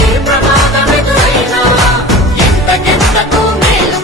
ఏ ప్రమాదమెదురైనా? ఎంతకెంతకు మేలు